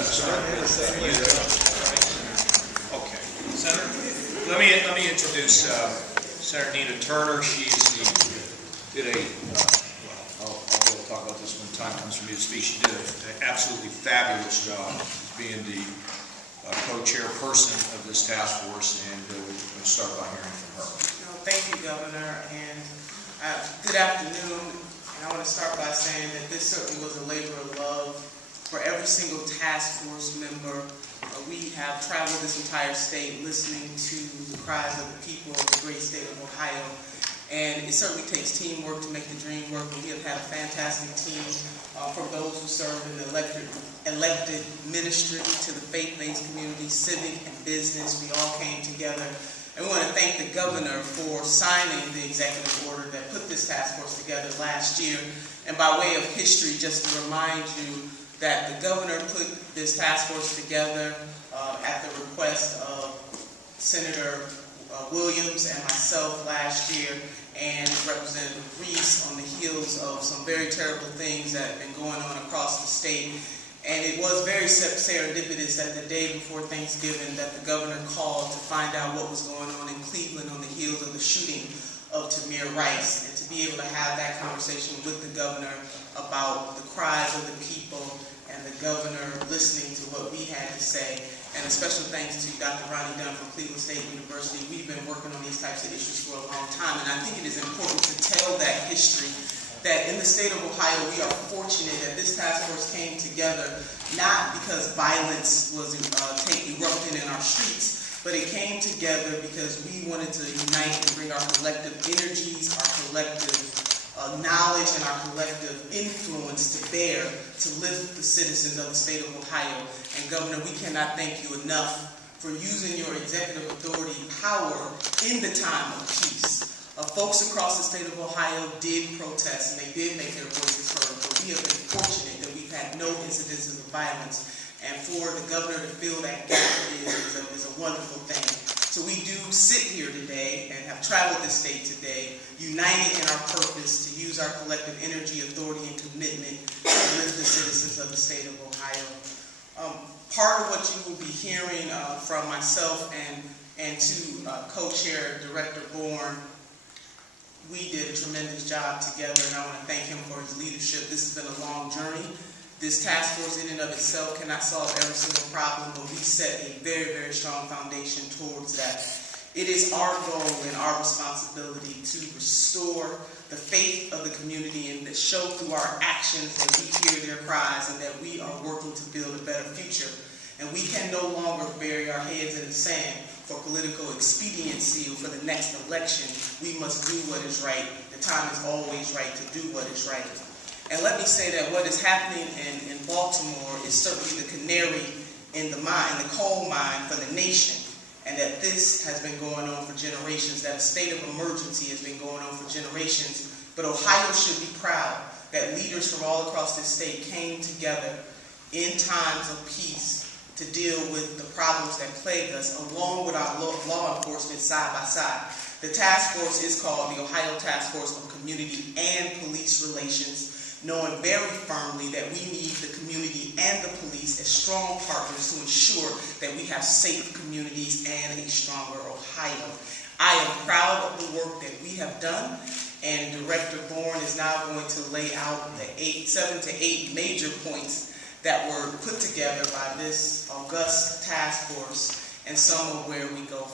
going to start with you. Okay, Senator. Let me introduce Senator Nina Turner. She's did a I'll be able to talk about this when time comes for me to speak. She did an absolutely fabulous job as being the co-chairperson of this task force, and we're going to start by hearing from her. Thank you, Governor, and good afternoon. And I want to start by saying that this certainly was a labor of love for every single task force member. We have traveled this entire state listening to the cries of the people of the great state of Ohio. And it certainly takes teamwork to make the dream work, but we have had a fantastic team from those who serve in the elected ministry to the faith-based community, civic and business. We all came together. And we want to thank the governor for signing the executive order that put this task force together last year. And by way of history, just to remind you that the governor put this task force together at the request of Senator Williams and myself last year, and Representative Reese, on the heels of some very terrible things that have been going on across the state. And it was very serendipitous that the day before Thanksgiving that the governor called to find out what was going on in Cleveland on the heels of the shooting of Tamir Rice, and to be able to have that conversation with the governor about the cries of the people and the governor listening to what we had to say. And a special thanks to Dr. Ronnie Dunn from Cleveland State University. We've been working on these types of issues for a long time, and I think it is important to tell that history, that in the state of Ohio, we are fortunate that this task force came together not because violence was erupting in our streets, but it came together because we wanted to unite and bring our collective energies, our collective knowledge, and our collective influence to bear to lift the citizens of the state of Ohio. And Governor, we cannot thank you enough for using your executive authority power in the time of peace. Folks across the state of Ohio did protest, and they did make their voices heard, but we have been fortunate that we've had no incidences of violence, and for the governor to fill that gap is a wonderful thing. So we do sit here today and have traveled this state today, united in our purpose to use our collective energy, authority, and commitment to lift the citizens of the state of Ohio. Part of what you will be hearing from myself and to co-chair Director Bourne, we did a tremendous job together, and I want to thank him for his leadership. This has been a long journey. This task force in and of itself cannot solve every single problem, but we set a very, very strong foundation towards that. It is our goal and our responsibility to restore the faith of the community and to show through our actions that we hear their cries and that we are working to build a better future. And we can no longer bury our heads in the sand for political expediency or for the next election. We must do what is right. The time is always right to do what is right. And let me say that what is happening in Baltimore is certainly the canary in the coal mine for the nation, and that this has been going on for generations, that a state of emergency has been going on for generations. But Ohio should be proud that leaders from all across this state came together in times of peace to deal with the problems that plague us, along with our law enforcement side by side. The task force is called the Ohio Task Force on Community and Police Relations, knowing very firmly that we need the community and the police as strong partners to ensure that we have safe communities and a stronger Ohio. I am proud of the work that we have done, and Director Bourne is now going to lay out the 7 to 8 major points that were put together by this august task force, and some of where we go.